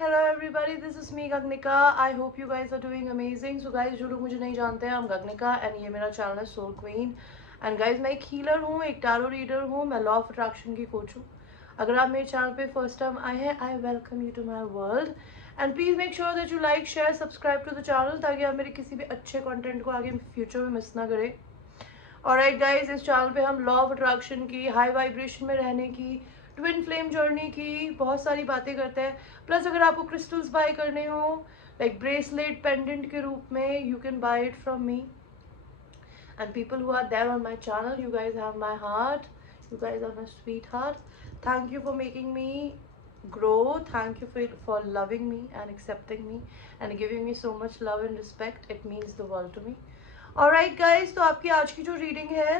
Hello everybody, this is me Gagnika. I hope you guys are doing amazing. So guys, जो लोग मुझे नहीं जानते हैं, I'm Gagnika and ये मेरा चैनल है Soul Queen. And guys, मैं एक हीलर हूँ, एक टैरो रीडर हूँ, मैं लॉ ऑफ अट्रैक्शन की कोच हूँ. अगर आप मेरे चैनल पे फर्स्ट टाइम आए हैं, I welcome you to my world. And please make sure that you like, share, subscribe to the channel ताकि आप मेरे किसी भी अच्छे कंटेंट को आगे फ्यूचर में मिस ना करें. ऑलराइट गाइज, इस चैनल पे हम लॉ ऑफ अट्रैक्शन की, हाई वाइब्रेशन में रहने की, ट्विन फ्लेम जर्नी की बहुत सारी बातें करते हैं. प्लस अगर आपको क्रिस्टल्स बाय करने हो लाइक ब्रेसलेट पेंडेंट के रूप में, you can buy it from me. And people who are there on my channel, you guys have my heart, you guys are my sweetheart. Thank you for making me grow. Thank you for loving me and accepting me and giving me so much love and respect. It means the world to me. Alright guys, तो आपकी आज की जो reading है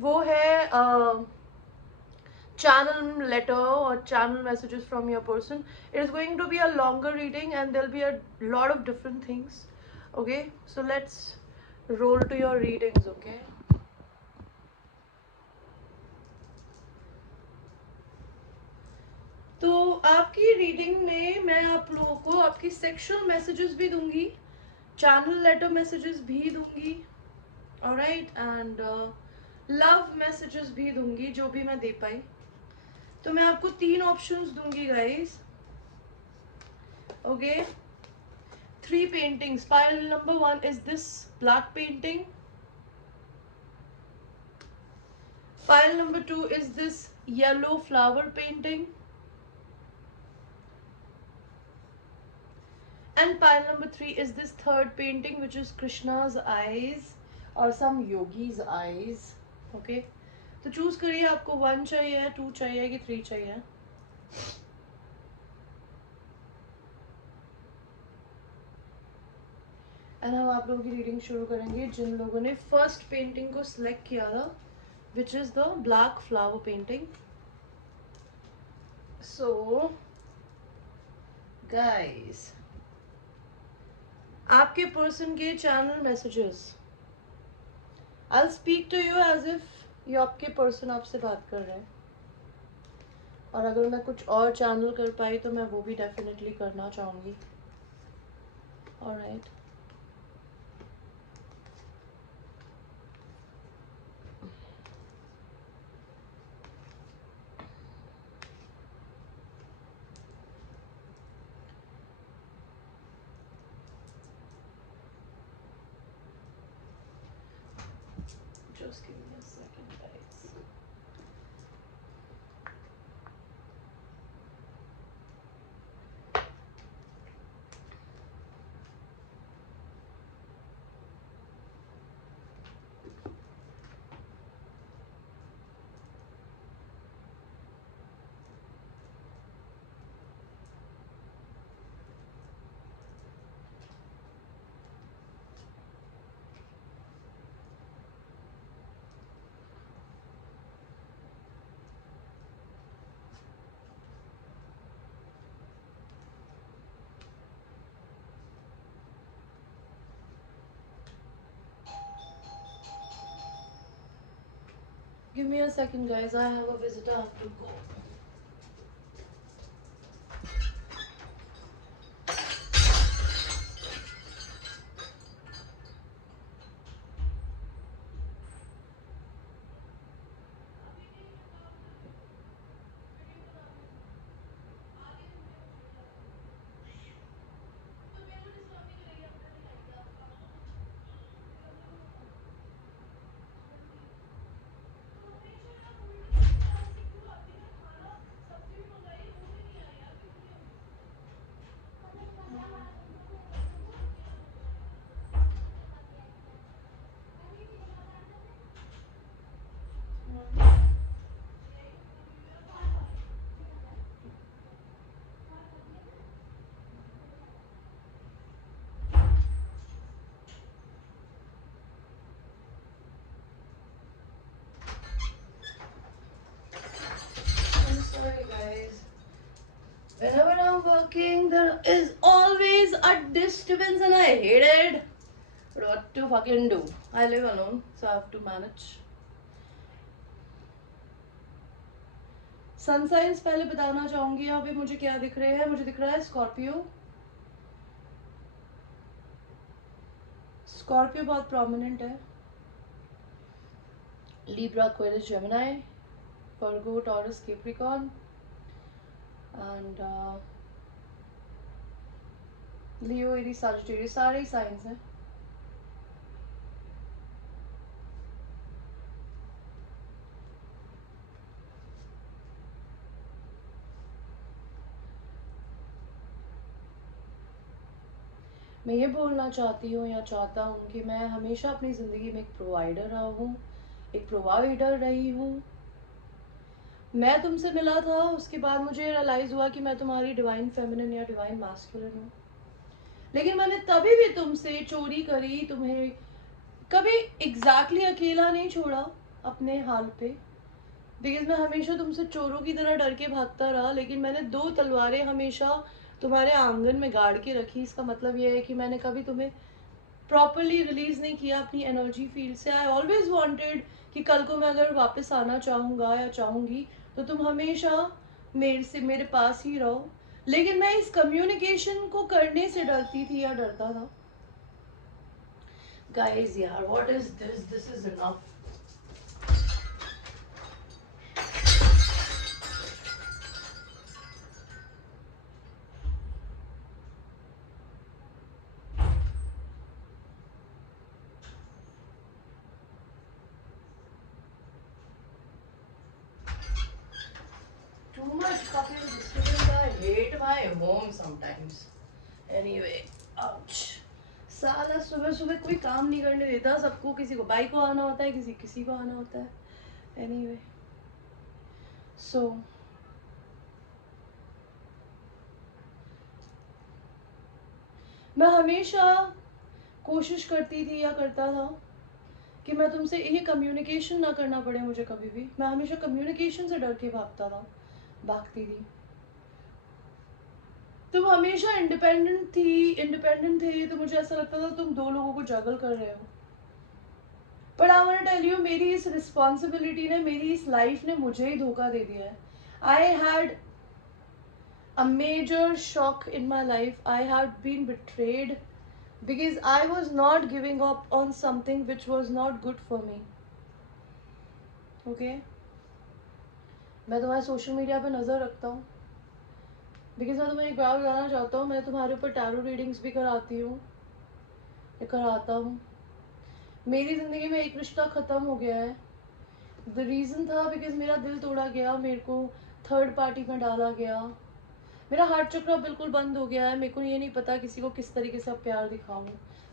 वो है channel letter or channel messages from your person. It is going to be a longer reading and there'll be a lot of different things. Okay, so let's roll to your readings. Okay, तो आपकी reading में मैं आप लोगों को आपकी sexual messages भी दूंगी, चैनल लेटर मैसेजेस भी दूंगी, ऑलराइट, एंड लव मैसेजेस भी दूंगी जो भी मैं दे पाई. तो मैं आपको 3 ऑप्शंस दूंगी guys. Okay, 3 paintings. Pile number 1 is this black painting. Pile number 2 is this yellow flower painting. And pile number 3 is this third painting, which is Krishna's eyes or some yogi's eyes. Okay, तो choose करिए आपको 1 चाहिए, 2 चाहिए कि 3 चाहिए. And हम आप लोगों की रीडिंग शुरू करेंगे जिन लोगों ने फर्स्ट पेंटिंग को सिलेक्ट किया था, which is the black flower painting. So guys, आपके पर्सन के channel messages, I speak to you as if ये आपके पर्सन आपसे बात कर रहे हैं. और अगर मैं कुछ और चैनल कर पाई तो मैं वो भी डेफिनेटली करना चाहूँगी. Alright, just give me a second guys. Give me a second guys, I have a visitor, I have to go. Sorry guys. Whenever I'm working, there is always a disturbance and I hate it. But what to fucking do? I live alone, so I have to manage. Sun signs पहले बताना चाहूंगी। यहाँ पे मुझे क्या दिख रहे हैं? मुझे दिख रहा है स्कॉर्पियो। स्कॉर्पियो बहुत प्रोमिनेंट है। Libra, Aquarius, Gemini, Virgo, Taurus, Capricorn, and Leo, Aries, Sagittarius, सारे ही साइंस हैं। मैं ये बोलना चाहती हूँ या चाहता हूँ कि मैं हमेशा अपनी ज़िंदगी में एक प्रोवाइडर रहा हूँ, एक प्रोवाइडर रही हूँ। मैं तुमसे मिला था, उसके बाद मुझे रियलाइज़ हुआ कि मैं तुम्हारी डिवाइन फेमिनिन या डिवाइन मैस्कुलिन हूँ। लेकिन मैंने तभी भी तुमसे चोरी करी, तुम्हें कभी एग्जैक्टली अकेला नहीं छोड़ा अपने हाल पे, बिकॉज मैं हमेशा तुमसे चोरों की तरह डर के भागता रहा। लेकिन मैंने 2 तलवारें हमेशा तुम्हारे आंगन में गाड़ के रखी। इसका मतलब यह है कि मैंने कभी तुम्हें प्रॉपरली रिलीज नहीं किया अपनी एनर्जी फील्ड से। आई ऑलवेज वांटेड कि कल को मैं अगर वापस आना चाहूँगा या चाहूँगी तो तुम हमेशा मेरे पास ही रहो। लेकिन मैं इस कम्युनिकेशन को करने से डरती थी या डरता था। गाइस यार, what is this is enough. Too much fucking disturbance. I hate my home sometimes. Anyway, ouch. साला सुबह सुबह कोई काम नहीं करने देता सबको। किसी को बाइक को आना होता है, किसी को आना होता है। Anyway, so मैं हमेशा कोशिश करती थी या करता था कि मैं तुमसे ये कम्युनिकेशन ना करना पड़े मुझे कभी भी। मैं हमेशा कम्युनिकेशन से डर के भागती थी। तुम हमेशा इंडिपेंडेंट थे, तो मुझे ऐसा लगता था तुम 2 लोगों को जगल कर रहे हो। But I want to tell you, मेरी इस रिस्पॉन्सिबिलिटी ने, मेरी इस लाइफ ने मुझे ही धोखा दे दिया है। I had a major shock in my life. I had been betrayed because I was not giving up on something which was not good for me. Okay? मैं तुम्हारे सोशल मीडिया पे नज़र रखता हूँ बिकॉज मैं तुम्हें एक बात बताना चाहता हूँ। मैं तुम्हारे ऊपर टैरो रीडिंग्स भी कराती हूँ, कराता हूँ। मेरी ज़िंदगी में एक रिश्ता ख़त्म हो गया है। द रीज़न था बिकॉज मेरा दिल तोड़ा गया, मेरे को थर्ड पार्टी में डाला गया। मेरा हार्ट चक्र बिल्कुल बंद हो गया है। मेरे को ये नहीं पता किसी को किस तरीके से प्यार दिखाऊं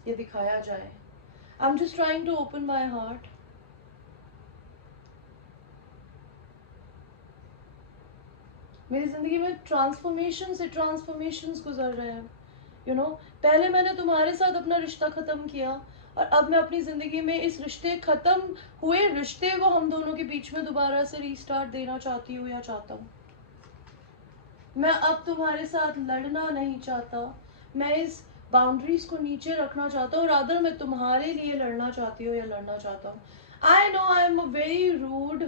या दिखाया जाए। I am just trying to open my heart. मेरी ज़िंदगी में ट्रांसफॉर्मेशंस गुजर रहे हैं। यू नो, पहले मैंने तुम्हारे साथ अपना रिश्ता ख़त्म किया और अब मैं अपनी ज़िंदगी में इस ख़त्म हुए रिश्ते को हम दोनों के बीच में दोबारा से रीस्टार्ट देना चाहती हूँ या चाहता हूँ। मैं अब तुम्हारे साथ लड़ना नहीं चाहता। मैं इस बाउंड्रीज को नीचे रखना चाहता हूँ। रादर मैं तुम्हारे लिए लड़ना चाहती हूँ या लड़ना चाहता हूँ। I know I am very rude,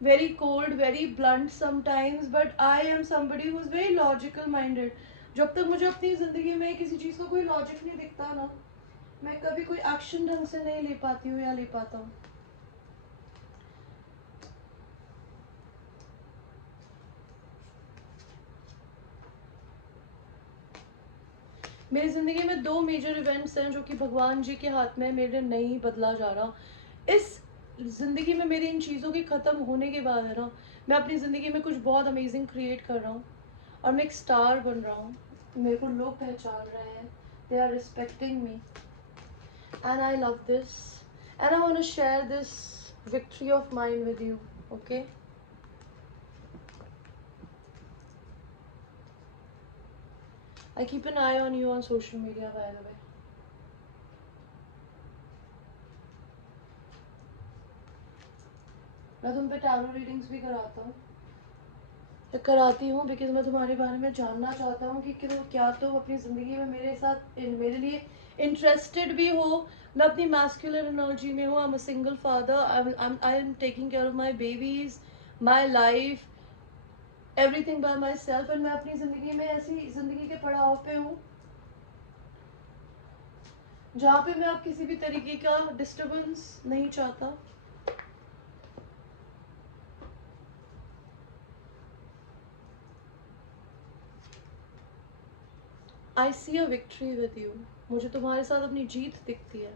very cold, very blunt sometimes, but I am somebody who is very logical minded. जब तक मुझे अपनी ज़िंदगी में किसी चीज़ का कोई लॉजिक नहीं दिखता ना, मैं कभी कोई एक्शन ढंग से नहीं ले पाती हूँ या ले पाता हूँ। मेरी ज़िंदगी में 2 मेजर इवेंट्स हैं जो कि भगवान जी के हाथ में मेरे नहीं बदला जा रहा। इस ज़िंदगी में मेरी इन चीज़ों के ख़त्म होने के बाद है ना, मैं अपनी ज़िंदगी में कुछ बहुत अमेजिंग क्रिएट कर रहा हूँ और मैं एक स्टार बन रहा हूँ। मेरे को लोग पहचान रहे हैं, they are respecting me and I love this and I want to share this victory of mine with you. Okay, I keep an eye on you on social media, by the way. मैं तुम पे tarot readings भी कराती हूँ because मैं तुम्हारे बारे में जानना चाहता हूँ कि क्या तुम अपनी ज़िंदगी में मेरे साथ मेरे लिए इंटरेस्टेड भी हो। मैं अपनी मैस्कुलिन एनर्जी में हूँ। I am a single father, I am taking care of my babies, my life, everything by my self, and मैं अपनी ज़िंदगी में ऐसी ज़िंदगी के पड़ाव पे हूँ जहाँ पे मैं अब किसी भी तरीके का डिस्टर्बेंस नहीं चाहता. आई सी अ विक्ट्री विद यू. मुझे तुम्हारे साथ अपनी जीत दिखती है.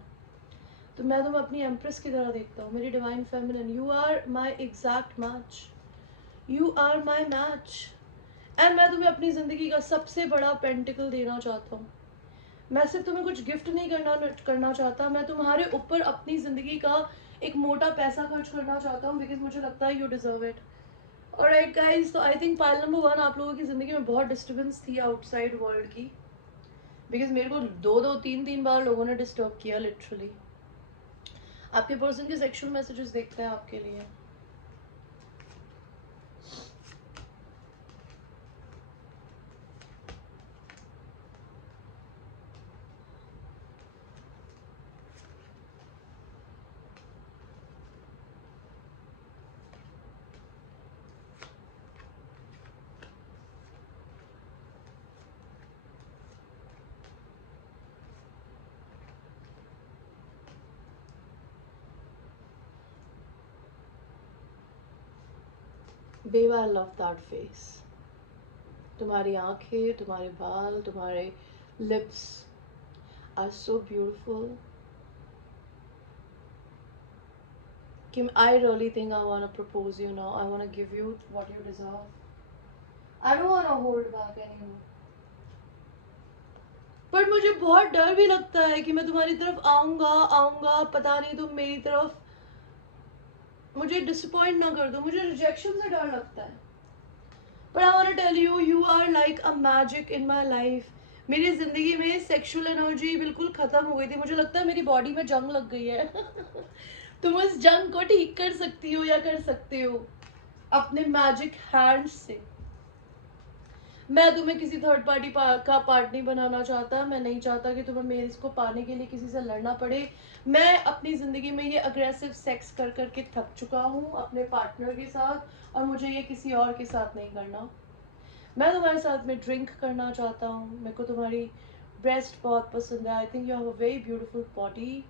तो मैं तुम्हें अपनी एम्प्रेस की तरह देखता हूँ, मेरी divine feminine. You are my exact match. You are my match. And मैं तुम्हें अपनी ज़िंदगी का सबसे बड़ा पेंटिकल देना चाहता हूँ. मैं सिर्फ तुम्हें कुछ गिफ्ट नहीं करना चाहता, मैं तुम्हारे ऊपर अपनी ज़िंदगी का एक मोटा पैसा खर्च करना चाहता हूँ, बिकॉज मुझे लगता है you deserve it. Alright guys, तो आई थिंक पाइल नंबर 1, आप लोगों की ज़िंदगी में बहुत डिस्टर्बेंस थी आउटसाइड वर्ल्ड की, बिकॉज मेरे को दो तीन तीन बार लोगों ने डिस्टर्ब किया लिटरली. आपके पर्सन के सेक्सुअल मैसेजेस देखते हैं आपके लिए. बेवा, आई लव दैट फेस. तुम्हारी आंखें, तुम्हारे बाल, तुम्हारे lips are so beautiful. I really think I want to propose you now. I want to give you what you deserve. I don't want to hold back anymore. पर मुझे बहुत डर भी लगता है कि मैं तुम्हारी तरफ आऊंगा, पता नहीं तुम मेरी तरफ मुझे डिसअपॉइंट ना कर दो. मुझे रिजेक्शन से डर लगता है. But I want to tell you, you are like a magic in my life. मेरी ज़िंदगी में सेक्सुअल एनर्जी बिल्कुल ख़त्म हो गई थी. मुझे लगता है मेरी बॉडी में जंग लग गई है. तुम उस जंग को ठीक कर सकती हो या कर सकते हो अपने मैजिक हैंड्स से. मैं तुम्हें किसी थर्ड पार्टी का पार्ट नहीं बनाना चाहता. मैं नहीं चाहता कि तुम्हें मेरे इसको पाने के लिए किसी से लड़ना पड़े. मैं अपनी ज़िंदगी में ये अग्रेसिव सेक्स कर करके थक चुका हूँ अपने पार्टनर के साथ, और मुझे ये किसी और के साथ नहीं करना. मैं तुम्हारे साथ में ड्रिंक करना चाहता हूँ. मेरे को तुम्हारी ब्रेस्ट बहुत पसंद है. I think you have a very beautiful body.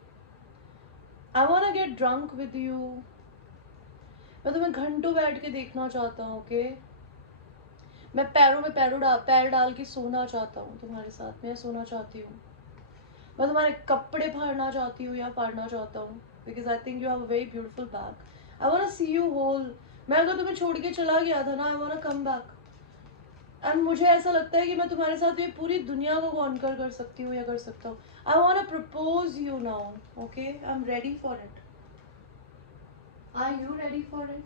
I want to get drunk with you. मैं तुम्हें घंटों बैठ के देखना चाहता हूँ. ओके, मैं पैरों में पैर डाल के सोना चाहता हूँ तुम्हारे साथ. मैं सोना चाहती हूँ. मैं तुम्हारे कपड़े फाड़ना चाहती हूँ या फाड़ना चाहता हूँ, because I think you have a very beautiful back. I want to see you whole. मैं अगर तुम्हें छोड़ के चला गया था ना, I want to come back. And मुझे ऐसा लगता है कि मैं तुम्हारे साथ ये पूरी दुनिया को कॉन्कर कर सकती हूँ या कर सकता हूँ. I want to propose you now. Okay, I am ready for it. Are you ready for it?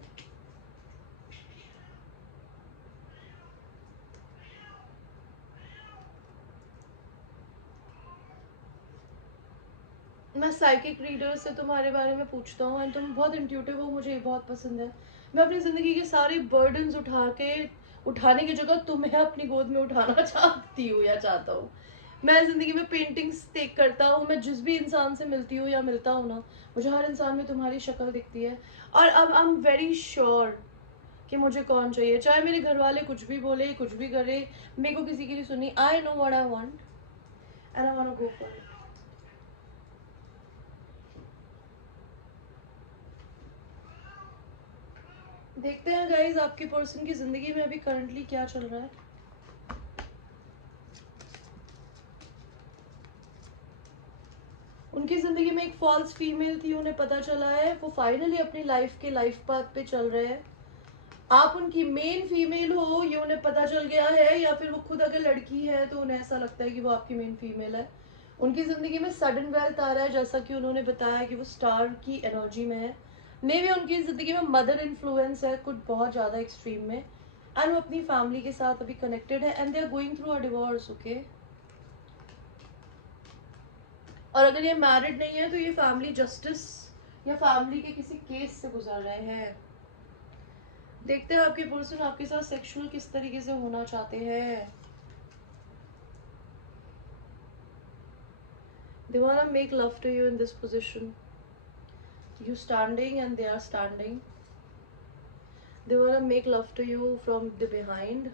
मैं साइकिक रीडर से तुम्हारे बारे में पूछता हूँ, एंड तुम बहुत इंट्यूटिव हो. मुझे ये बहुत पसंद है. मैं अपनी ज़िंदगी के सारे बर्डन्स उठाने की जगह तुम्हें अपनी गोद में उठाना चाहती हूँ या चाहता हूँ. मैं ज़िंदगी में पेंटिंग्स टेक करता हूँ. मैं जिस भी इंसान से मिलती हूँ या मिलता हूँ ना, मुझे हर इंसान में तुम्हारी शक्ल दिखती है. और अब आई एम वेरी श्योर कि मुझे कौन चाहिए. चाहे मेरे घर वाले कुछ भी बोले, कुछ भी करे, मेरे को किसी की नहीं सुननी. I know what I want and I want to go for it. देखते हैं गाइज आपके पर्सन की जिंदगी में अभी करंटली क्या चल रहा है. उनकी जिंदगी में एक फॉल्स फीमेल थी, उन्हें पता चला है. वो फाइनली अपनी लाइफ के लाइफ पाथ पे चल रहे हैं. आप उनकी मेन फीमेल हो ये उन्हें पता चल गया है, या फिर वो खुद अगर लड़की है तो उन्हें ऐसा लगता है कि वो आपकी मेन फीमेल है. उनकी ज़िंदगी में सडन वेल्थ आ रहा है, जैसा कि उन्होंने बताया कि वो स्टार की एनर्जी में है. मे भी उनकी ज़िंदगी में मदर इन्फ्लुएंस है कुछ बहुत ज़्यादा एक्सट्रीम में, एंड वो अपनी फैमिली के साथ अभी कनेक्टेड है, and they are going through a divorce. Okay, और अगर ये मैरिड नहीं है तो ये फैमिली जस्टिस या फैमिली के किसी केस से गुजर रहे हैं. देखते हैं आपके पर्सन आपके साथ सेक्सुअल किस तरीके से होना चाहते हैं. They wanna make love to you in this position. You standing and they are standing. They wanna make love to you from the behind.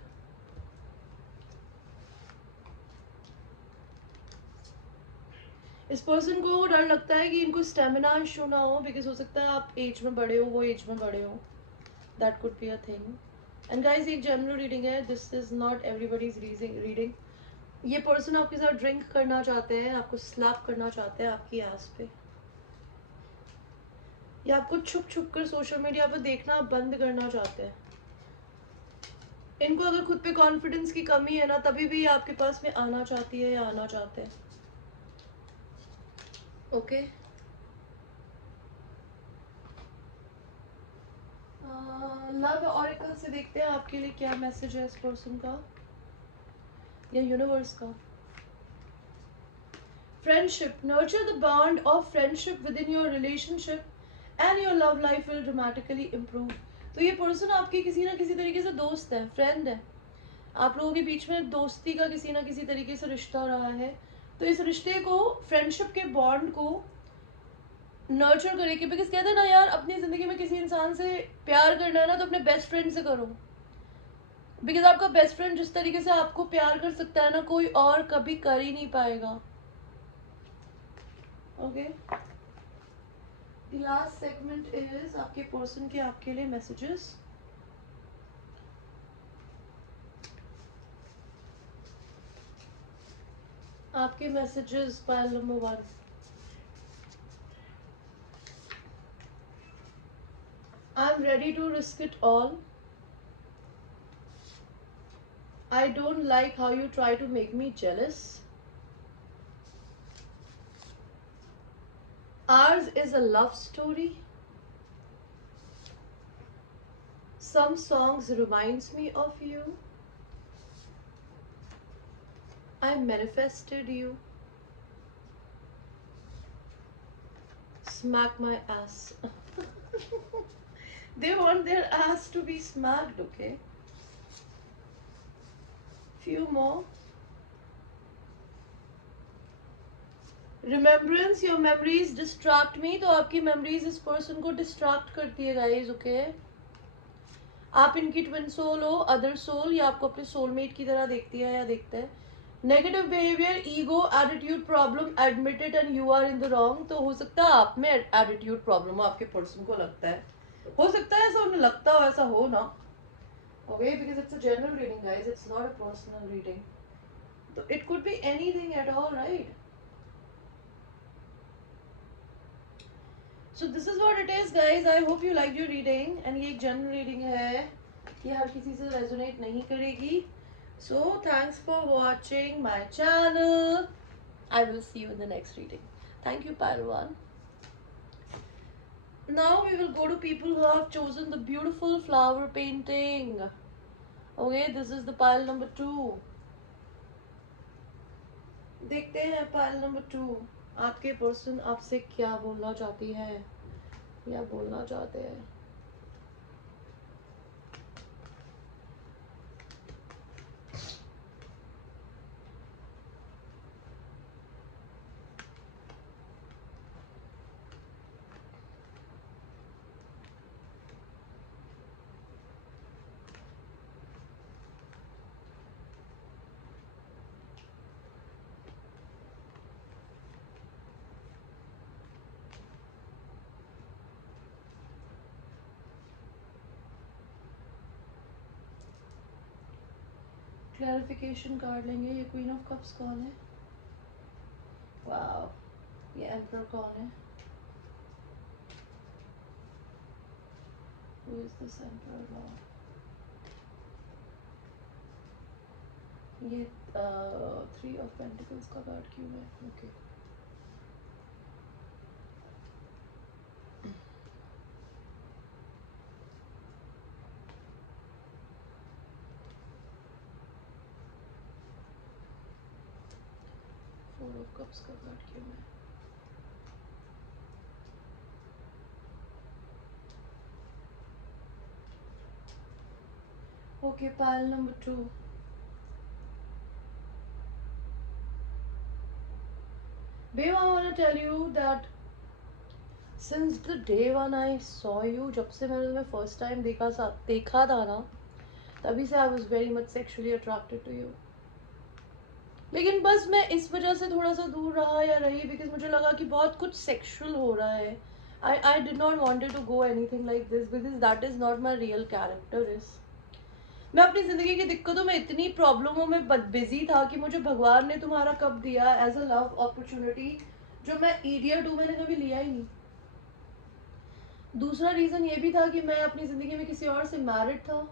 इस पर्सन को डर लगता है कि इनको स्टेमिना इशू ना हो, बिकॉज हो सकता है आप एज में बड़े हो, वो एज में बड़े हो. That could be a thing. And guys एक जनरल रीडिंग है, this is not everybody's reading. ये पर्सन आपके साथ ड्रिंक करना चाहते हैं, आपको स्लैप करना चाहते हैं आपकी एस पे, या आपको छुप छुप कर सोशल मीडिया पर देखना बंद करना चाहते हैं. इनको अगर खुद पे कॉन्फिडेंस की कमी है ना, तभी भी आपके पास में आना चाहती है या आना चाहते हैं. ओके. लव ऑरिकल से देखते हैं आपके लिए क्या मैसेज है इस पर्सन का या यूनिवर्स का. Friendship. Nurture the bond of friendship with in your relationship and your love life will dramatically improve. तो ये पर्सन आपके किसी ना किसी तरीके से दोस्त है, फ्रेंड है. आप लोगों के बीच में दोस्ती का किसी ना किसी तरीके से रिश्ता रहा है. तो इस रिश्ते को, फ्रेंडशिप के बॉन्ड को नर्चर करे. कि बिकॉज कहते हैं ना यार, अपनी जिंदगी में किसी इंसान से प्यार करना है ना, तो अपने बेस्ट फ्रेंड से करो. बिकॉज आपका बेस्ट फ्रेंड जिस तरीके से आपको प्यार कर सकता है ना, कोई और कभी कर ही नहीं पाएगा. Okay. The last segment is आपके पर्सन के आपके लिए मैसेजेस. आपके messages pile number 1. I am ready to risk it all. I don't like how you try to make me jealous. Ours is a love story. Some songs reminds me of you. I manifested you. Smack my ass. They want their ass to be smacked, okay? Few more. Remembrance, your memories distract me. तो आपकी memories इस person को distract करती है guys, okay? आप इनकी twin soul हो, other soul, या आपको अपने soulmate की तरह देखती है या देखते हैं. Negative behaviour, ego, attitude problem, admitted and you are in the wrong. तो हो सकता है आप में एटीट्यूड प्रॉब्लम हो, आपके पर्सन को लगता है. हो सकता है ऐसा उन्हें लगता हो, ऐसा हो ना. Okay, because it's a general reading guys, it's not a personal reading. तो it could be anything at all, right? So this is what it is guys. I hope you like your reading. And ये एक general reading है, ये हर किसी से resonate नहीं करेगी. So thanks for watching my channel. I will see you in the next reading. Thank you, pile 1. Now we will go to people who have chosen the beautiful flower painting. Okay, this is the pile number 2. देखते हैं pile number 2. आपके person आपसे क्या बोलना चाहती है या बोलना चाहते हैं. क्लैरिफिकेशन कार्ड लेंगे. ये क्वीन ऑफ कप्स कौन है? वाओ, ये एम्परर कौन है? Who is this emperor now? ये 3 of Pentacles का कार्ड क्यों है? ओके. फोर ऑफ कप्स का कार्ड क्यों है? Okay, pile number 2. Babe, I want to tell you that Since the day one I saw you, जब से मैंने तुम्हें फर्स्ट टाइम देखा था ना, तभी से I was very much sexually attracted to you. लेकिन बस मैं इस वजह से थोड़ा सा दूर रहा या रही बिकॉज मुझे लगा कि बहुत कुछ सेक्शुअल हो रहा है. I did not wanted to go anything like this because that is not my real character. इज मैं अपनी ज़िंदगी की दिक्कतों में इतनी प्रॉब्लमों में बिजी था कि मुझे भगवान ने तुम्हारा कब दिया एज अ लव अपॉर्चुनिटी जो मैं इडियट हूँ, मैंने कभी लिया ही नहीं. दूसरा रीज़न ये भी था कि मैं अपनी ज़िंदगी में किसी और से मैरिड था,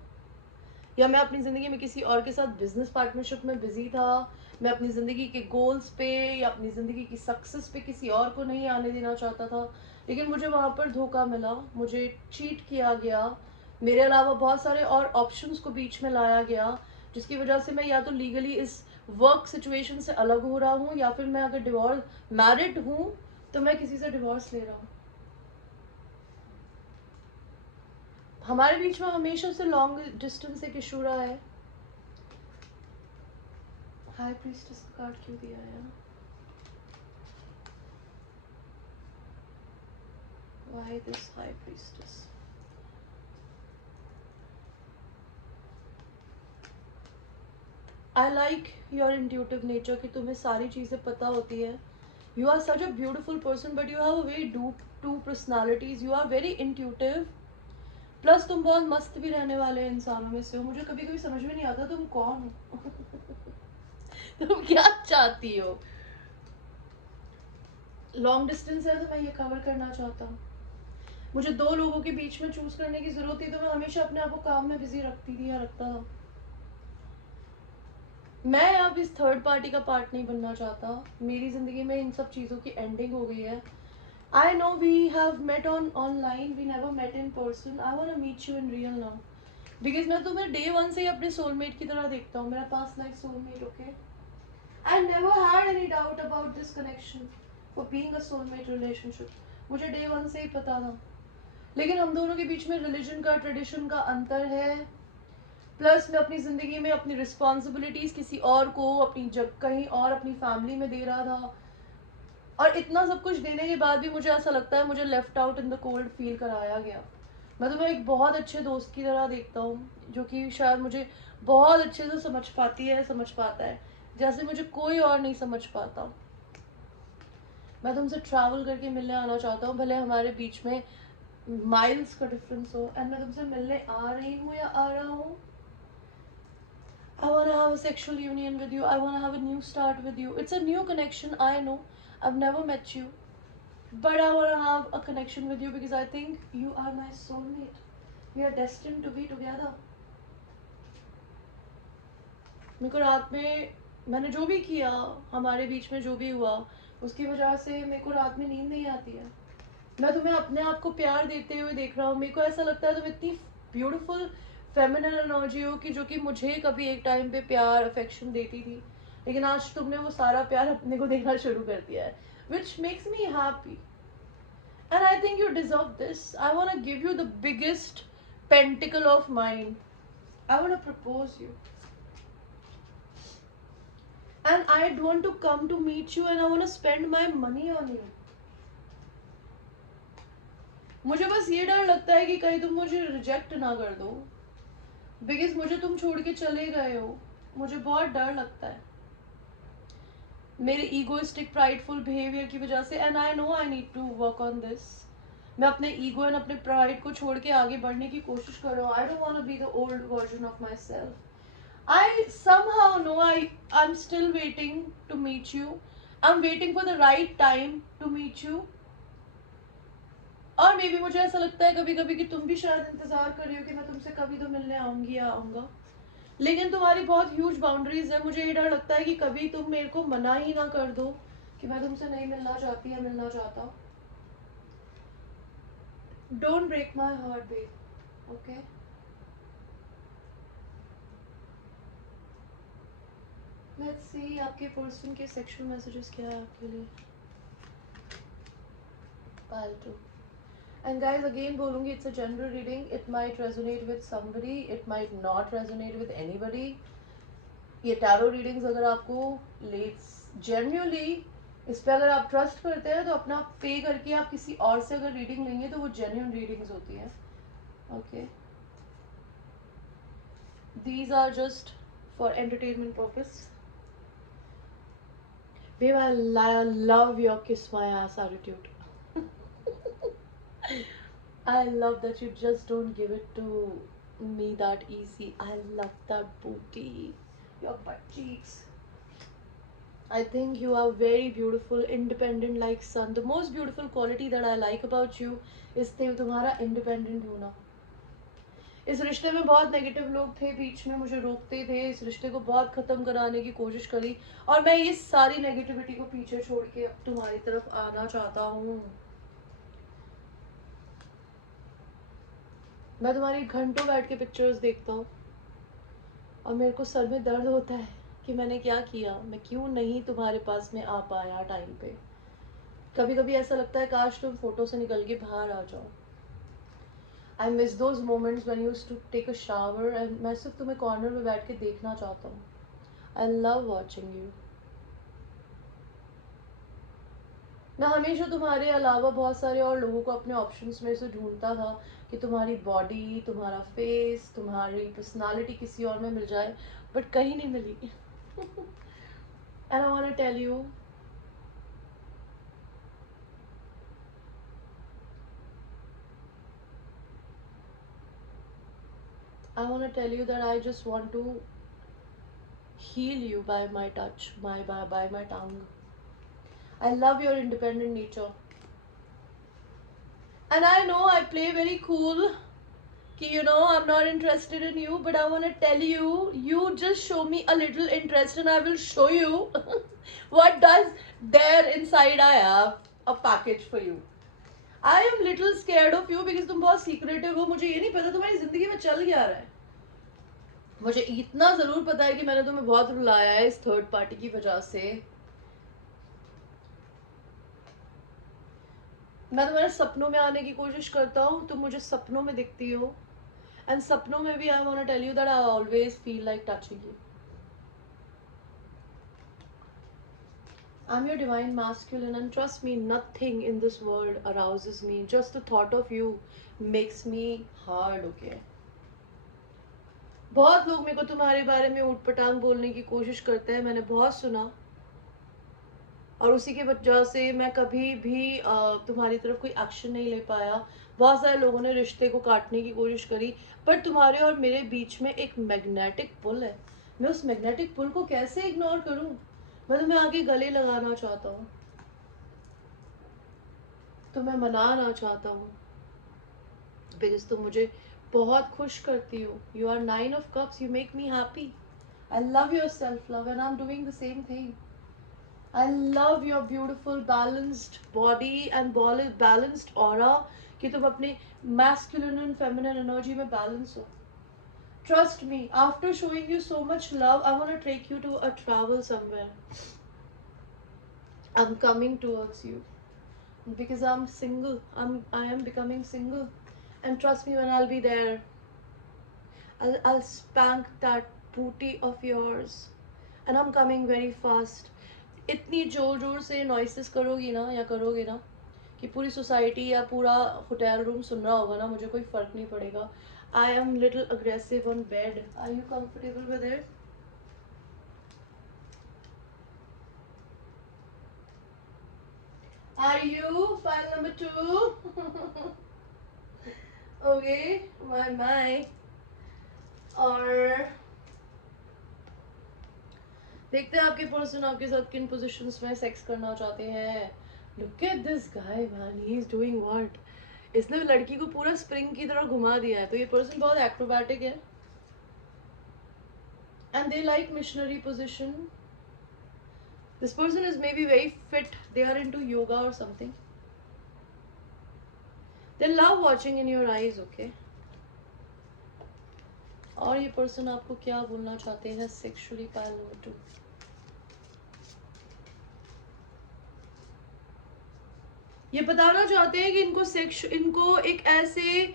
या मैं अपनी ज़िंदगी में किसी और के साथ बिजनेस पार्टनरशिप में बिजी था. मैं अपनी ज़िंदगी के गोल्स पे या अपनी ज़िंदगी की सक्सेस पे किसी और को नहीं आने देना चाहता था. लेकिन मुझे वहाँ पर धोखा मिला, मुझे चीट किया गया, मेरे अलावा बहुत सारे और ऑप्शंस को बीच में लाया गया, जिसकी वजह से मैं या तो लीगली इस वर्क सिचुएशन से अलग हो रहा हूँ, या फिर मैं अगर डिवोर्स मैरिड हूँ तो मैं किसी से डिवोर्स ले रहा हूँ. हमारे बीच में हमेशा से लॉन्ग डिस्टेंस एक इशू रहा है. हाई प्रीस्टेस का कार्ड क्यों दिया है? Why this high priestess? I like your intuitive nature कि तुम्हें सारी चीज़ें पता होती है. You are such a beautiful person but you have a very two personalities. You are very intuitive. Plus तुम बहुत मस्त भी रहने वाले इंसानों में से हो. मुझे कभी कभी समझ में नहीं आता तुम कौन हो. तुम क्या चाहती हो? लॉन्ग डिस्टेंस है तो मैं ये कवर करना चाहता हूँ. मुझे दो लोगों के बीच में चूज करने की जरूरत थी तो मैं हमेशा अपने आप को काम में बिजी रखती थी या रखता था. मैं अब इस थर्ड पार्टी का पार्ट नहीं बनना चाहता. मेरी जिंदगी में इन सब चीज़ों की एंडिंग हो गई है. I know we have met online, we never met in person. I want to meet you in real now because मैं तुम्हें डे वन से ही अपने सोलमेट की तरह देखता हूँ. मेरा past life soulmate. Okay, I never had any doubt about this connection for being a soulmate relationship. मुझे डे वन से ही पता था. लेकिन हम दोनों के बीच में रिलीजन का, ट्रेडिशन का अंतर है. प्लस मैं अपनी ज़िंदगी में अपनी रिस्पॉन्सिबिलिटीज़ किसी और को, अपनी जग कहीं और अपनी फैमिली में दे रहा था. और इतना सब कुछ देने के बाद भी मुझे ऐसा लगता है मुझे left out in the cold feel कराया गया. मैं तुम्हें एक बहुत अच्छे दोस्त की तरह देखता हूँ जो कि शायद मुझे बहुत अच्छे से समझ पाती है, समझ पाता है जैसे मुझे कोई और नहीं समझ पाता. मैं तुमसे ट्रैवल करके मिलने आना चाहता हूँ, भले हमारे बीच में माइल्स का डिफरेंस हो. एंड मैं तुमसे मिलने आ रही हूँ या आ रहा हूँ. I want to have a sexual union with you. I want to have a new start with you. It's a new connection, I know. I've never met you. But I want to have a connection with you because I think you are my soulmate. We are destined to be together. मेरे को रात में मैंने जो भी किया, हमारे बीच में जो भी हुआ, उसकी वजह से मेरे को रात में नींद नहीं आती है. मैं तुम्हें अपने आप को प्यार देते हुए देख रहा हूँ. मेरे को ऐसा लगता है तुम इतनी ब्यूटीफुल फेमिनिन एनर्जी हो कि जो कि मुझे कभी एक टाइम पे प्यार अफेक्शन देती थी, लेकिन आज तुमने वो सारा प्यार अपने को देना शुरू कर दिया है, which makes me happy. And I think you deserve this. I want to give you the biggest pentacle of mind. I want to propose you and I want to come to meet you and I want to spend my money on you. मुझे बस ये डर लगता है कि कहीं तुम मुझे रिजेक्ट ना कर दो बिकॉज मुझे तुम छोड़ के चले गए हो. मुझे बहुत डर लगता है मेरे ईगोइस्टिक प्राइडफुल बिहेवियर की वजह से. And I know I need to work on this. मैं अपने ईगो एंड अपने प्राइड को छोड़ के आगे बढ़ने की कोशिश कर रहा हूँ. I don't want to be the old version of myself. I somehow know I'm still waiting to meet you. I'm waiting for the right time to meet you. और मे बी मुझे ऐसा लगता है कभी कभी कि तुम भी शायद इंतजार कर रही हो कि मैं तुमसे कभी तो मिलने आऊंगी या आऊंगा. लेकिन तुम्हारी बहुत ह्यूज बाउंड्रीज है. मुझे ये डर लगता है कि कभी तुम मेरे को मना ही ना कर दो कि मैं तुमसे नहीं मिलना चाहती या मिलना चाहता. Don't break my heart babe. Okay, let's see आपके पर्सन के सेक्सुअल मैसेजेस क्या है आपके लिए. पालतू. And guys, again बोलूँगी, it's a general reading. It might resonate with somebody, it might not resonate with anybody. ये tarot readings अगर आपको genuinely इस पे अगर आप ट्रस्ट करते हैं तो अपना पे करके आप किसी और से अगर रीडिंग लेंगे तो वो जेन्युइन रीडिंग्स होती है. Okay, these are just for entertainment purpose. Babe, I love your kiss my ass attitude. I love that you just don't give it to me that easy. I love that booty, your butt cheeks. I think you are very beautiful, independent like sun. The most beautiful quality that I like about you is तुम्हारा independent होना. इस रिश्ते में बहुत negative लोग थे, बीच में मुझे रोकते थे, इस रिश्ते को बहुत ख़त्म कराने की कोशिश करी, और मैं ये सारी नेगेटिविटी को पीछे छोड़ के अब तुम्हारी तरफ आना चाहता हूँ. मैं तुम्हारी घंटों बैठ के पिक्चर्स देखता हूँ और मेरे को सर में दर्द होता है कि मैंने क्या किया, मैं क्यों नहीं तुम्हारे पास में आ पाया टाइम पे. कभी कभी ऐसा लगता है काश तुम फोटो से निकल के बाहर आ जाओ. I miss those moments when you used to take a shower and मैं सिर्फ तुम्हें कॉर्नर में बैठ के देखना चाहता हूँ. I love watching you. मैं हमेशा तुम्हारे अलावा बहुत सारे और लोगों को अपने ऑप्शंस में से ढूंढता था कि तुम्हारी बॉडी, तुम्हारा फेस, तुम्हारी पर्सनालिटी किसी और में मिल जाए, बट कहीं नहीं मिली. And I want to tell you, that I just want to heal you by my touch, by my tongue. I love your independent nature. And I know I play very cool, you know, I'm not interested in you, but I want to tell you, you just show me a little interest and I will show you what does there inside I have a package for you. I am little scared of you because तुम बहुत secretive हो. मुझे ये नहीं पता तुम्हारी जिंदगी में चल क्या रहा है. मुझे इतना जरूर पता है कि मैंने तुम्हें बहुत रुलाया है इस थर्ड पार्टी की वजह से. मैं तुम्हारे सपनों में आने की कोशिश करता हूँ, तुम मुझे सपनों में दिखती हो, एंड सपनों में भी I want to tell you that I always feel like touching you. I'm your divine masculine, and trust me, nothing in this world arouses me. Just the thought of you makes me hard, okay? बहुत लोग मेरे को तुम्हारे बारे में ऊटपटांग बोलने की कोशिश करते हैं, मैंने बहुत सुना, और उसी की वजह से मैं कभी भी तुम्हारी तरफ कोई एक्शन नहीं ले पाया. बहुत सारे लोगों ने रिश्ते को काटने की कोशिश करी, पर तुम्हारे और मेरे बीच में एक मैग्नेटिक पुल है. मैं उस मैग्नेटिक पुल को कैसे इग्नोर करूं. मैं तुम्हें आगे गले लगाना चाहता हूँ, तुम्हें मनाना चाहता हूँ, बिकॉज तुम मुझे बहुत खुश करती हो. You are 9 of cups, you make me happy. I love your self love and I'm doing the same thing. I love your beautiful balanced body and balanced aura, कि तुम अपने masculine and feminine energy में balance हो. Trust me, after showing you so much love, I want to take you to a travel somewhere. I'm coming towards you because I'm single. I am becoming single, and trust me, when I'll be there, I'll spank that booty of yours, and I'm coming very fast. इतनी जोर जोर से noises करोगी ना, या करोगे ना, कि पूरी सोसाइटी या पूरा होटल रूम सुन रहा होगा ना, मुझे कोई फर्क नहीं पड़ेगा. I am little aggressive on bed. Are you comfortable with it? Are you file number 2? Okay, my. और देखते हैं आपके पर्सन आपके साथ किन पोजीशंस में सेक्स करना चाहते हैं. Look at this guy man, he is doing what. इसने लड़की को पूरा स्प्रिंग की तरह घुमा दिया है. तो ये पर्सन बहुत एक्रोबैटिक है, and they like missionary position. This person is may be very fit, they are into yoga और something. They love watching in your eyes, okay. और ये पर्सन आपको क्या बोलना चाहते हैं सेक्सुअली, पाइल नंबर 2. ये बताना चाहते हैं कि इनको एक ऐसे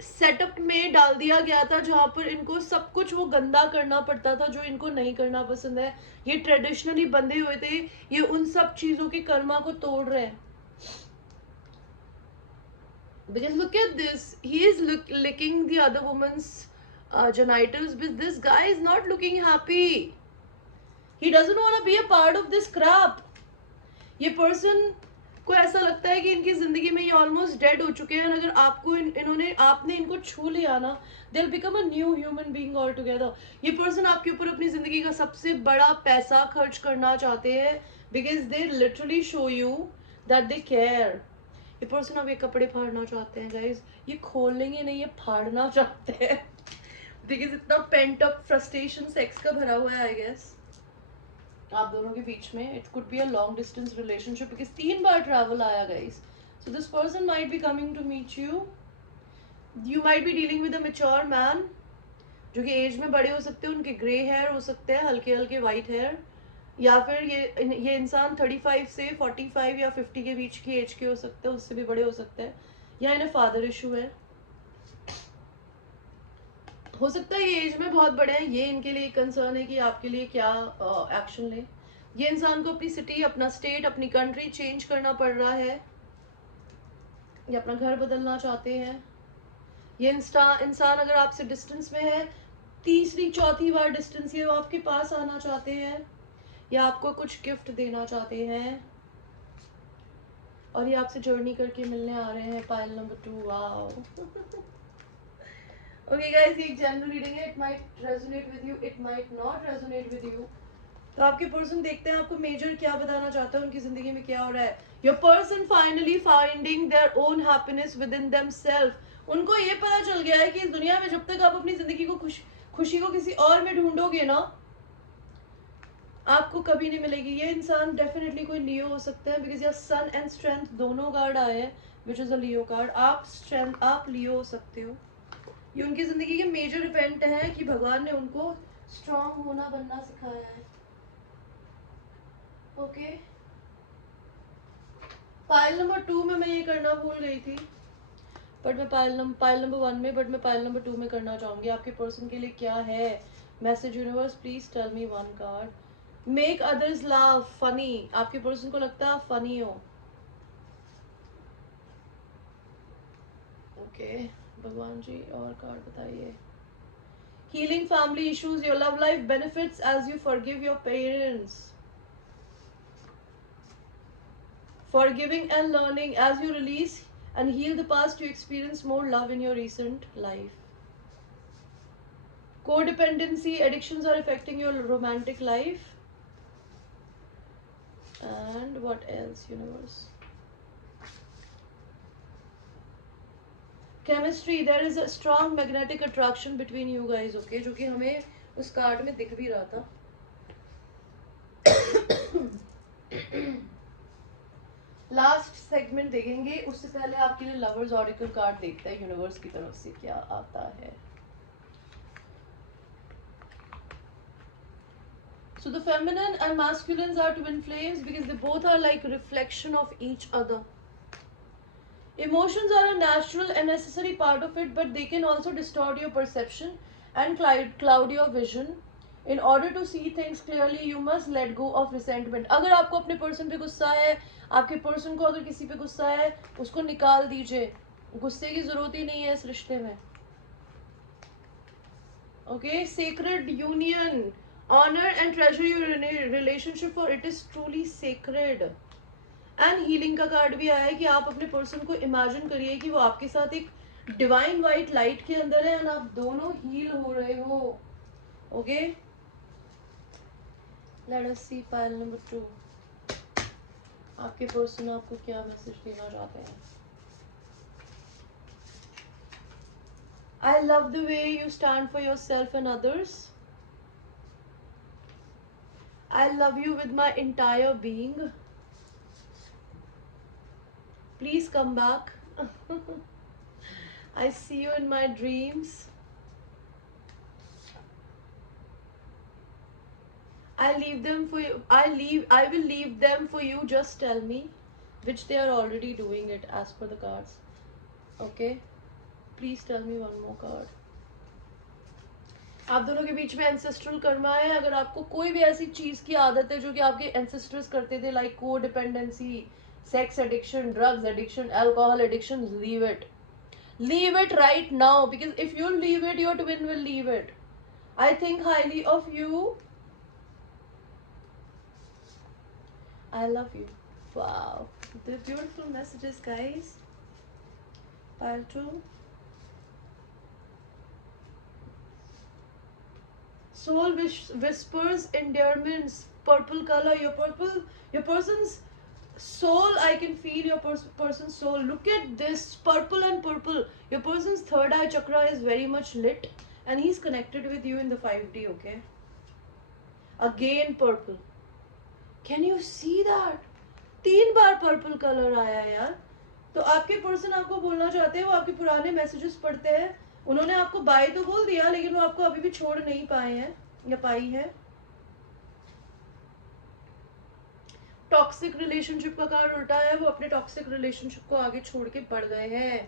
सेटअप में डाल दिया गया था जहां पर इनको सब कुछ वो गंदा करना पड़ता था जो इनको नहीं करना पसंद है। ये ट्रेडिशनली बंधे हुए थे, ये उन सब चीजों की कर्मा को तोड़ रहे हैं। Because look at this, he is licking the other woman's genitals, but this guy is not looking happy. He doesn't want to be a part of this crap. ये पर्सन को ऐसा लगता है कि इनकी जिंदगी में ये ऑलमोस्ट डेड हो चुके हैं। अगर आपको इन्होंने आपने इनको छू लिया ना, they'll become a new human being altogether. ये पर्सन आपके ऊपर अपनी जिंदगी का सबसे बड़ा पैसा खर्च करना चाहते हैं, because they literally show you that they care. ये पर्सन अब ये कपड़े फाड़ना चाहते हैं गाइज, ये खोलेंगे नहीं, ये फाड़ना चाहते हैं, बिकॉज इतना पेंट अप फ्रस्ट्रेशन सेक्स का भरा हुआ है आई गेस आप दोनों के बीच में. It could be a long distance relationship, because 3 बार ट्रैवल आया guys. So this person might be coming to meet you. You might be dealing with a mature man, जो कि एज में बड़े हो सकते हैं, उनके ग्रे हेयर हो सकते हैं, हल्के हल्के वाइट हेयर, या फिर ये इंसान 35 से 45 या 50 के बीच की एज के हो सकते हैं, उससे भी बड़े हो सकते हैं, या इन्हें फादर इशू है. हो सकता है ये एज में बहुत बड़े हैं, ये इनके लिए कंसर्न है कि आपके लिए क्या एक्शन लें. ये इंसान को अपनी सिटी, अपना स्टेट, अपनी कंट्री चेंज करना पड़ रहा है, या अपना घर बदलना चाहते हैं. ये इंसान अगर आपसे डिस्टेंस में है, तीसरी चौथी बार डिस्टेंस, ये आपके पास आना चाहते हैं, या आपको कुछ गिफ्ट देना चाहते हैं, और ये आपसे जर्नी करके मिलने आ रहे हैं. Pile number 2. Wow. Okay guys, ये एक जनरल रीडिंग है. It might resonate with you, it might not resonate with you. तो आपके पर्सन देखते हैं आपको मेजर क्या बताना चाहता है, उनकी जिंदगी में क्या हो रहा है. Your person finally finding their own happiness within themselves. उनको ये पता चल गया है कि इस दुनिया में जब तक आप अपनी जिंदगी को खुशी को किसी और में ढूंढोगे ना, आपको कभी नहीं मिलेगी. ये इंसान डेफिनेटली कोई लियो हो सकता है, बिकॉज यार सन एंड स्ट्रेंथ दोनों कार्ड आए हैं, which is a Leo card. आप स्ट्रेंथ, आप लियो हो सकते हो. ये उनकी जिंदगी के मेजर इवेंट है कि भगवान ने उनको स्ट्रांग होना बनना सिखाया है. ओके. पाइल नंबर 2 में मैं ये करना भूल गई थी, बट मैं पाइल नंबर 1 में, बट मैं पाइल नंबर 2 में करना चाहूंगी. आपके पर्सन के लिए क्या है message universe? Please tell me one card. Make others laugh funny. आपके पर्सन को लगता है आप फनी हो. ओके भगवान जी, और कार्ड बताइए. Healing family issues, your love life benefits as you forgive your parents. Forgiving and learning as you release and heal the past, you experience more love in your recent life. Codependency, addictions are affecting your romantic life. And what else, universe? Chemistry, there is a strong magnetic attraction between you guys, okay? जो कि हमें उस card में दिख भी रहा था. Last segment देखेंगे, उससे पहले आपके लिए लवर्स ऑरिकल कार्ड देखते हैं यूनिवर्स की तरफ से क्या आता है. So the feminine and masculines are twin flames because they both are like reflection of each other. Emotions are a natural and necessary part of it, but they can also distort your perception and cloud your vision. In order to see things clearly, you must let go of resentment. अगर आपको अपने person पे गुस्सा है, आपके person को अगर किसी पे गुस्सा है, उसको निकाल दीजिए. गुस्से की जरूरत ही नहीं है इस रिश्ते में. Okay, sacred union. Honor and treasure your relationship, for it is truly sacred. And healing का कार्ड भी आया है कि आप अपने पर्सन को इमेजिन करिए कि वो आपके साथ एक डिवाइन वाइट लाइट के अंदर है, एंड आप दोनों हील हो रहे हो. ओके, लेट अस सी पाइल नंबर 2. आपके पर्सन आपको क्या मैसेज देना चाहते हैं? I love the way you stand for yourself and others. I love you with my entire being. Please come back. I see you in my dreams. I will leave them for you. Just tell me, which they are already doing it as per the cards. Okay. Please tell me one more card. आप दोनों के बीच में ancestral Karma है. अगर आपको कोई भी ऐसी चीज की आदत है जो कि आपके एंसेस्टर्स करते थे, लाइक को dependency, sex addiction, drugs addiction, alcohol addiction, leave it. Leave it right now, because if you leave it, your twin will leave it. I think highly of you. I love you. Wow. The beautiful messages, guys. Pile 2. Soul whispers endearments. Purple color. Your person's soul. I can feel your person's soul. Look at this. Purple and purple. Your person's third eye chakra is very much lit. And he's connected with you in the 5D, okay? Again purple. Can you see that? 3 bar purple color आया यार. तो आपके person आपको बोलना चाहते हैं, वो आपके पुराने मैसेजेस पढ़ते हैं. उन्होंने आपको बाय तो बोल दिया, लेकिन वो आपको अभी भी छोड़ नहीं पाए हैं या पाई है. टॉक्सिक रिलेशनशिप का कार्ड उल्टा है. वो अपने टॉक्सिक रिलेशनशिप को आगे छोड़ के बढ़ गए हैं.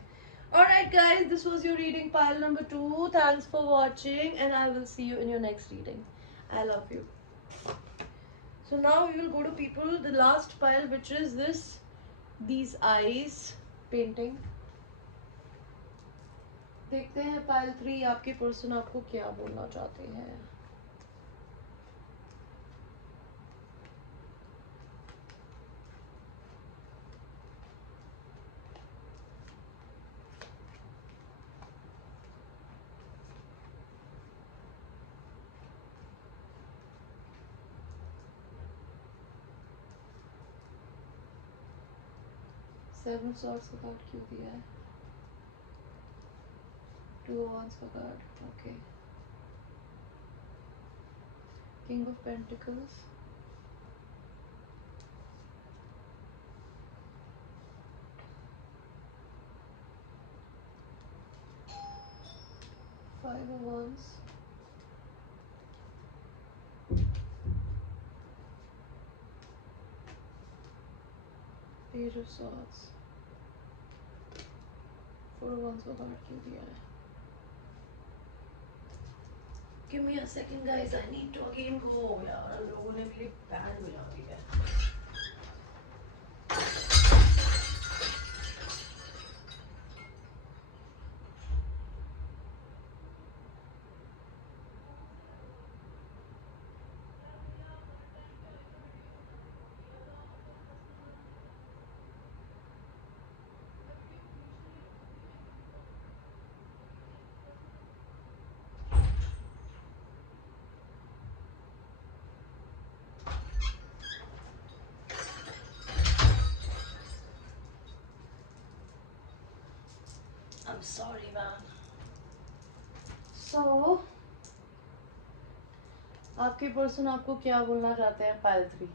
Alright guys, this was your reading pile number 2. Thanks for watching and I will see you in your next reading. I love you. So now we will go to people, the last pile, which is these eyes painting. देखते हैं pile 3 आपके person आपको क्या बोलना चाहते हैं. Seven swords का card क्यों दिया है? 2 of Wands का card. Okay. King of pentacles. Five of Wands. Page of Swords. 4 of Wands का कार्ड क्यों दिया है? Give me a second guys, I need to again go. यार लोगों ने मेरी बैंड बजा दी है. I'm sorry man. So आपके पर्सन आपको क्या बोलना चाहते हैं पाइल 3.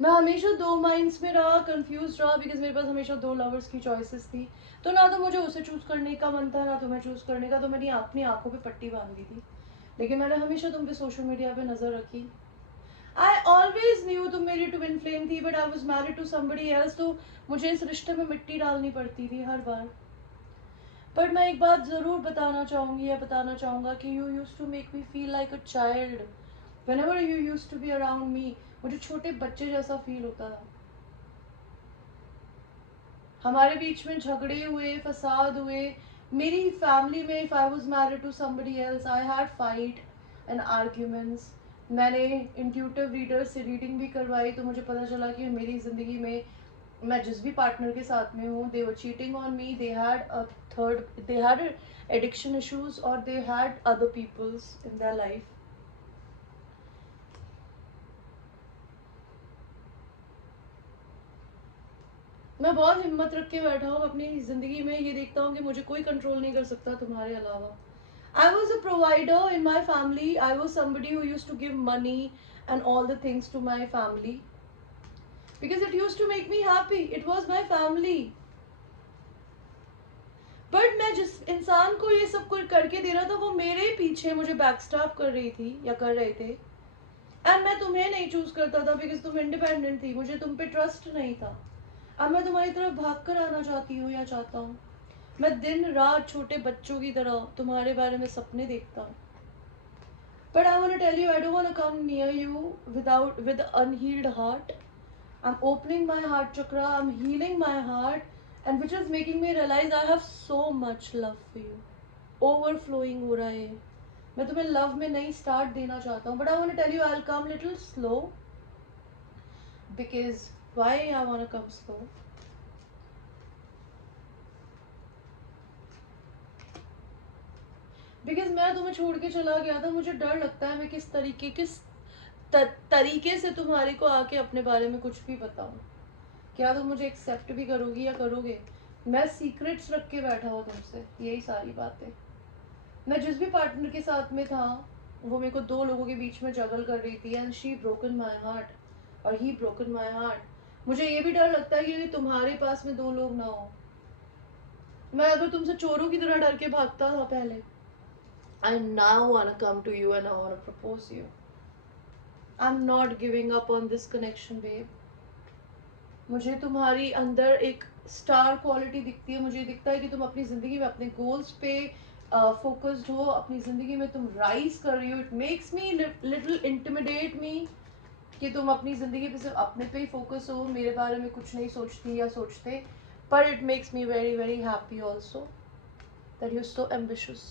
मैं हमेशा 2 माइंड्स में रहा, कंफ्यूज रहा, बिकॉज मेरे पास हमेशा 2 लवर्स की चॉइसेस थी. तो ना तो मुझे उसे चूज करने का मन था, ना तुम्हें चूज करने का. तो मैंने अपनी आंखों पे पट्टी बांध दी थी, लेकिन मैंने हमेशा तुम पे सोशल मीडिया पे नजर रखी. आई ऑलवेज न्यू तुम मेरी ट्विन फ्लेम थी, but I was married to somebody else. तो मुझे इस रिश्ते में मिट्टी डालनी पड़ती थी हर बार. बट मैं एक बात ज़रूर बताना चाहूँगी या बताना चाहूँगा कि you used to make me feel like a child. Whenever you used to be around me, मुझे छोटे बच्चे जैसा फील होता था. हमारे बीच में झगड़े हुए, फसाद हुए. मेरी फैमिली में, if I was married to somebody else, I had fight and arguments. मैंने इंट्यूटिव रीडर से रीडिंग भी करवाई, तो मुझे पता चला कि मेरी ज़िंदगी में मैं जिस भी पार्टनर के साथ में हूँ, they were cheating on me, they had addiction issues, और they had other peoples in their life. मैं बहुत हिम्मत रख के बैठा हूँ अपनी ज़िंदगी में. ये देखता हूँ कि मुझे कोई कंट्रोल नहीं कर सकता तुम्हारे अलावा. I was a provider in my family. I was somebody who used to give money and all the things to my family because it used to make me happy. It was my family. But मैं जिस इंसान को ये सब कुछ करके दे रहा था, वो मेरे पीछे मुझे बैकस्टैप कर रही थी या कर रहे थे. एंड मैं तुम्हें नहीं चूज करता था बिकॉज तुम इंडिपेंडेंट थी. मुझे तुम पे ट्रस्ट नहीं था. अब मैं तुम्हारी तरफ भाग कर आना चाहती हूँ या चाहता हूँ? मैं दिन रात छोटे बच्चों की तरह तुम्हारे बारे में सपने देखता हूँ. But I want to tell you, I don't want to come near you with unhealed heart. I'm opening my heart chakra, I'm healing my heart, and which is making me realize I have so much love for you. Overflowing हो रहा है. मैं तुम्हें love में नई start देना चाहता हूँ. But I want to tell you, I'll come little slow. Because why I want to come slow? Because मैं तुम्हें छोड़ के चला गया था. मुझे डर लगता है मैं किस तरीके से तुम्हारे को आके अपने बारे में कुछ भी बताऊँ. क्या तुम मुझे एक्सेप्ट भी करोगी या करोगे? मैं सीक्रेट्स रख के बैठा हूँ तुमसे, यही सारी बातें. मैं जिस भी पार्टनर के साथ में था वो मेरे को दो लोगों के बीच में जगल कर रही थी, and she broken my heart और ही ब्रोकन माई हार्ट. मुझे ये भी डर लगता है कि तुम्हारे पास में दो लोग ना हो. मैं अगर तुमसे चोरों की तरह डर के भागता था पहले, I now wanna come to you and I wanna propose you. I'm not giving up on this connection, babe. मुझे तुम्हारी अंदर एक स्टार क्वालिटी दिखती है. मुझे दिखता है कि तुम अपनी ज़िंदगी में अपने गोल्स पे फोकस्ड हो. अपनी ज़िंदगी में तुम राइज कर रही हो. It makes me little intimidate me कि तुम अपनी ज़िंदगी पे सिर्फ अपने पे ही फोकस हो, मेरे बारे में कुछ नहीं सोचती या सोचते. पर it makes me very very happy also that you are so ambitious.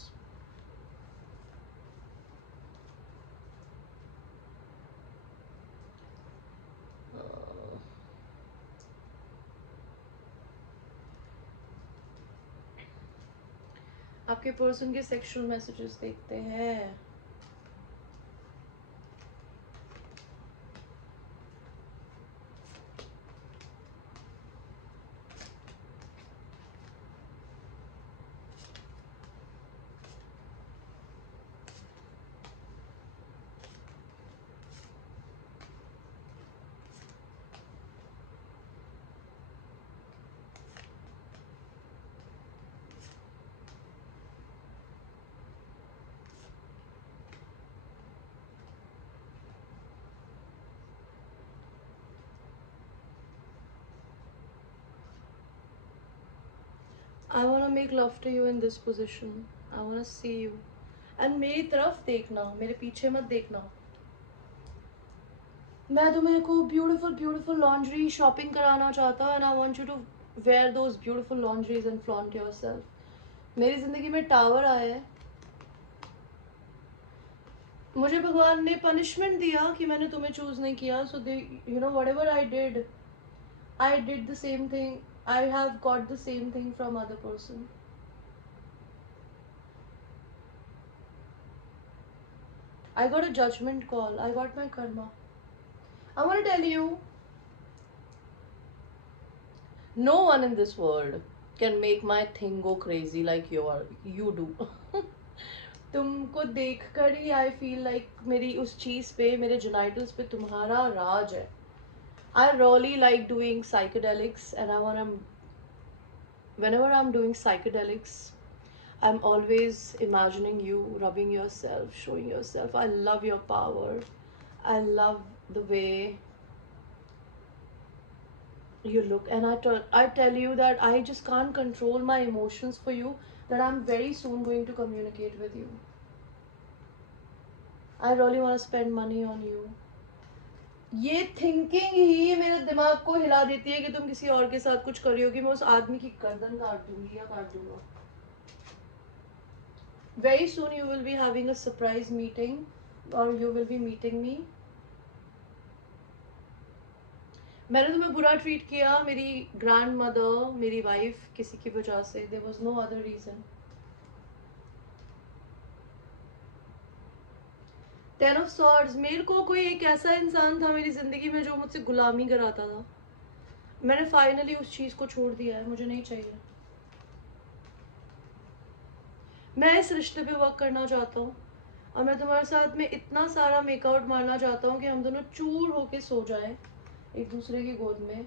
आपके पर्सन के सेक्सुअल मैसेजेस देखते हैं. I want to make love to you in this position. I want to see you. And मेरी तरफ देखना, मेरे पीछे मत देखना. मैं तुम्हें को ब्यूटीफुल ब्यूटीफुल लॉन्ड्री शॉपिंग कराना चाहता हूँ, and I want you to wear those beautiful laundries and flaunt yourself. मेरी ज़िंदगी में टावर आया है. मुझे भगवान ने पनिशमेंट दिया कि मैंने तुम्हें चूज़ नहीं किया. So they you know whatever I did the same thing. I have got the same thing from other person. I got a judgment call. I got my karma. I want to tell you, no one in this world can make my thing go crazy like you do. तुमको देखकर ही I feel like मेरी उस चीज़ पे, मेरे genitals पे तुम्हारा राज है. I really like doing psychedelics, and whenever I'm doing psychedelics, I'm always imagining you rubbing yourself, showing yourself. I love your power. I love the way you look, and I tell you that I just can't control my emotions for you, that I'm very soon going to communicate with you. I really want to spend money on you. ये thinking ही मेरे दिमाग को हिला देती है कि तुम किसी और के साथ कुछ कर रही हो, कि मैं उस आदमी की गर्दन काट दूंगी या काट दूंगा. Very soon you will be having a surprise meeting, or you will be meeting me. मैंने तुम्हें बुरा ट्रीट किया, मेरी ग्रैंड मदर, मेरी वाइफ, किसी की वजह से. There was no other reason. 10 of swords. मेरे को कोई एक ऐसा इंसान था मेरी ज़िंदगी में जो मुझसे गुलामी कराता था. मैंने फाइनली उस चीज़ को छोड़ दिया है. मुझे नहीं चाहिए. मैं इस रिश्ते पे वर्क करना चाहता हूँ, और मैं तुम्हारे साथ में इतना सारा मेकआउट मारना चाहता हूँ कि हम दोनों चूर होके सो जाएं एक दूसरे की गोद में.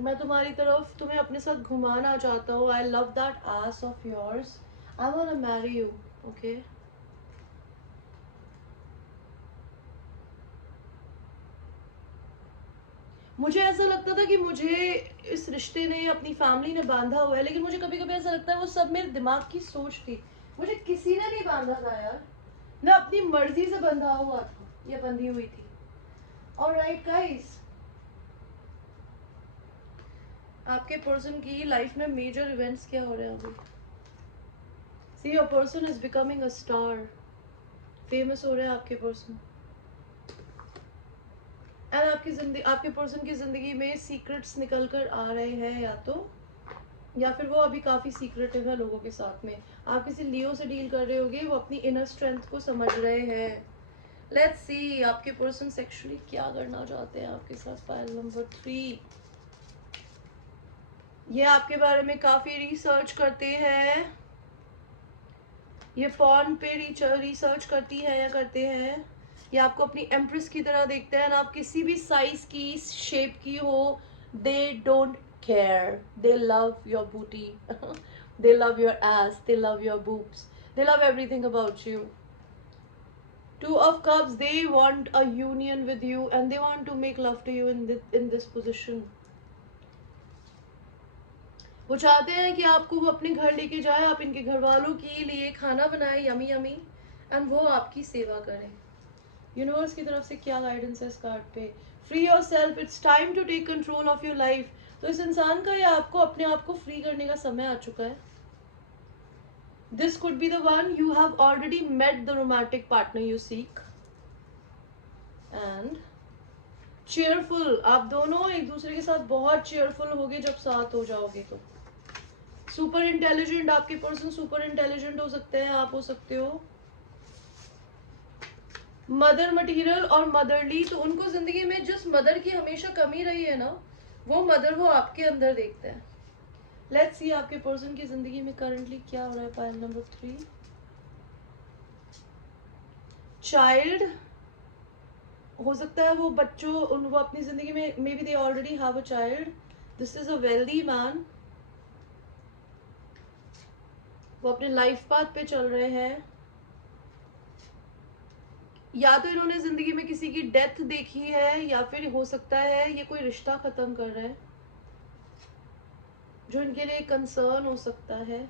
मैं तुम्हारी तरफ तुम्हें अपने साथ घुमाना चाहता हूँ. I love that ass of yours. I want to marry you. Okay. मुझे ऐसा लगता था कि मुझे इस रिश्ते ने, अपनी फैमिली ने बांधा हुआ है, लेकिन मुझे कभी कभी ऐसा लगता है वो सब मेरे दिमाग की सोच थी। मुझे किसी ने नहीं बांधा था यार, मैं अपनी मर्जी से बंधा हुआ था या बंधी हुई थी। ऑलराइट गाइस, आपके पर्सन की लाइफ में मेजर इवेंट्स क्या हो रहे हैं अभी? See your person is becoming a star, famous हो रहे हैं आपके पर्सन। एंड आपकी जिंदगी, आपके पर्सन की जिंदगी में सीक्रेट्स निकल कर आ रहे हैं, या फिर वो अभी काफी सीक्रेटिव है लोगों के साथ में। आप किसी लियो से डील कर रहे होगे, वो अपनी इनर स्ट्रेंथ को समझ रहे हैं। लेट्स सी आपके पर्सन सेक्सुअली क्या करना चाहते हैं आपके साथ। पाइल नंबर 3, ये आपके बारे में काफी रिसर्च करते हैं, ये पॉर्न पे रिसर्च करती है या करते हैं, ये आपको अपनी एम्प्रेस की तरह देखते हैं। आप किसी भी साइज की, शेप की हो, they don't care, they love your booty, they love your ass, they love your boobs, they love everything about you. Two of Cups, they want a union with you and they want to make love to you in this position. वो चाहते हैं कि आपको वो अपने घर लेके जाए, आप इनके घर वालों के लिए खाना बनाए यमी यमी, एंड वो आपकी सेवा करें। यूनिवर्स की तरफ से क्या गाइडेंस है इस कार्ड पे? Free yourself, it's time to take control of your life. तो इस इंसान का या आपको अपने आप को फ्री करने का समय आ चुका है। This could be the one, you have already met the romantic partner you seek. And cheerful, आप दोनों एक दूसरे के साथ बहुत चेयरफुल होगे जब साथ हो जाओगे। तो सुपर इंटेलिजेंट, आपके पर्सन सुपर इंटेलिजेंट हो सकते हैं, आप हो सकते हो मदर मटेरियल और मदरली। तो उनको जिंदगी में जिस मदर की हमेशा कमी रही है ना, वो मदर वो आपके अंदर देखते हैं। लेट्स सी आपके पर्सन की जिंदगी में करंटली क्या हो रहा है। पाइल नंबर 3, चाइल्ड हो सकता है, वो बच्चों, वो अपनी जिंदगी में may be they already have a child. This is a wealthy man, वो अपने लाइफ पाथ पे चल रहे हैं, या तो इन्होंने जिंदगी में किसी की डेथ देखी है, या फिर हो सकता है ये कोई रिश्ता खत्म कर रहे हैं जो इनके लिए कंसर्न हो सकता है।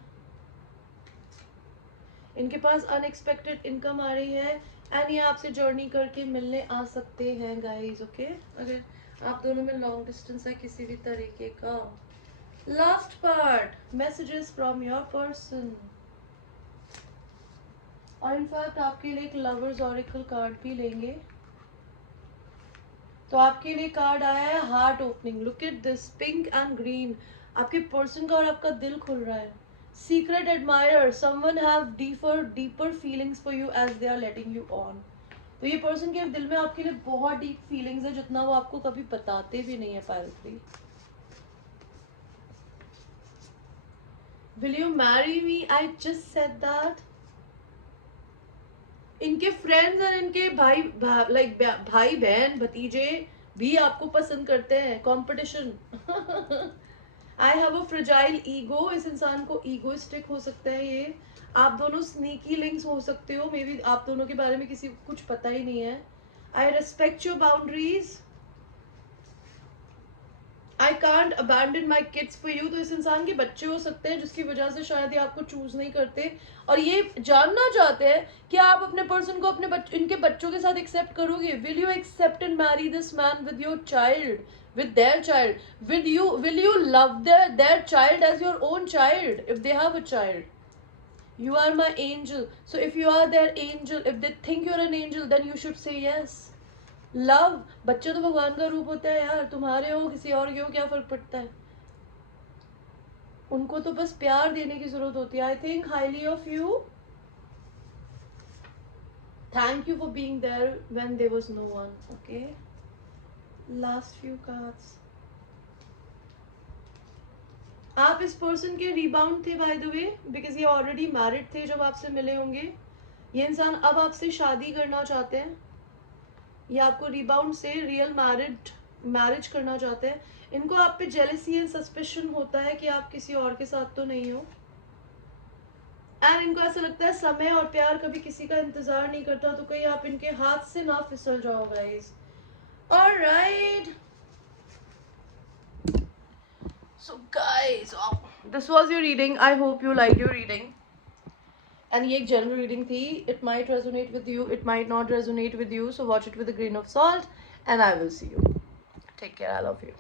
इनके पास अनएक्सपेक्टेड इनकम आ रही है एंड ये आपसे जर्नी करके मिलने आ सकते हैं गाइस। ओके, अगर आप दोनों में लॉन्ग डिस्टेंस है किसी भी तरीके का। Last part, messages from your person. और इनफैक्ट आपके लिए एक लवर्स ऑरेकल कार्ड भी लेंगे। तो आपके लिए कार्ड आया है heart opening. Look at this, pink and green. आपके पर्सन का और आपका दिल खुल रहा है। Secret admire, someone have deeper feelings for you as they are letting you on. तो ये पर्सन के दिल में आपके लिए बहुत डीप फीलिंग्स है, जितना वो आपको कभी बताते भी नहीं है। Pile 3, will you marry me? I just said that. इनके फ्रेंड्स और इनके भाई बहन भतीजे भी आपको पसंद करते हैं। Competition. I have a fragile ego, इस इंसान को ईगोइस्टिक हो सकता है ये। आप दोनों स्नीकी लिंक्स हो सकते हो, मे बी आप दोनों के बारे में किसी को कुछ पता ही नहीं है। आई respect your boundaries, I can't abandon my kids for you. तो इस इंसान के बच्चे हो सकते हैं जिसकी वजह से शायद ये आपको चूज नहीं करते, और ये जानना चाहते हैं कि आप अपने पर्सन को इनके बच्चों के साथ एक्सेप्ट करोगे। Will you accept and marry this man with your child, with their child? Will you love their child as your own child if they have a child? You are my angel, so if you are their angel, if they think you're an angel, then you should say yes. Love, बच्चे तो भगवान का रूप होता है यार, तुम्हारे हो किसी और के हो क्या फर्क पड़ता है। उनको तो बस प्यार देने की जरूरत होती है। I think highly of you, thank you for being there when there was no one. Okay, last few cards. आप इस पर्सन के रीबाउंड थे बाय द वे, बिकॉज ये ऑलरेडी मैरिड थे जब आपसे मिले होंगे। ये इंसान अब आपसे शादी करना चाहते हैं, ये आपको रिबाउंड से रियल मैरिज करना चाहते हैं। इनको आप पे जेलसी एंड सस्पेशन होता है कि आप किसी और के साथ तो नहीं हो, एंड इनको ऐसा लगता है समय और प्यार कभी किसी का इंतजार नहीं करता, तो कहीं आप इनके हाथ से ना फिसल जाओ guys. Alright, So guys, this was your reading. I hope you liked your reading. And ये एक general reading थी. It might resonate with you, it might not resonate with you. So watch it with a grain of salt. And I will see you. Take care. I love you.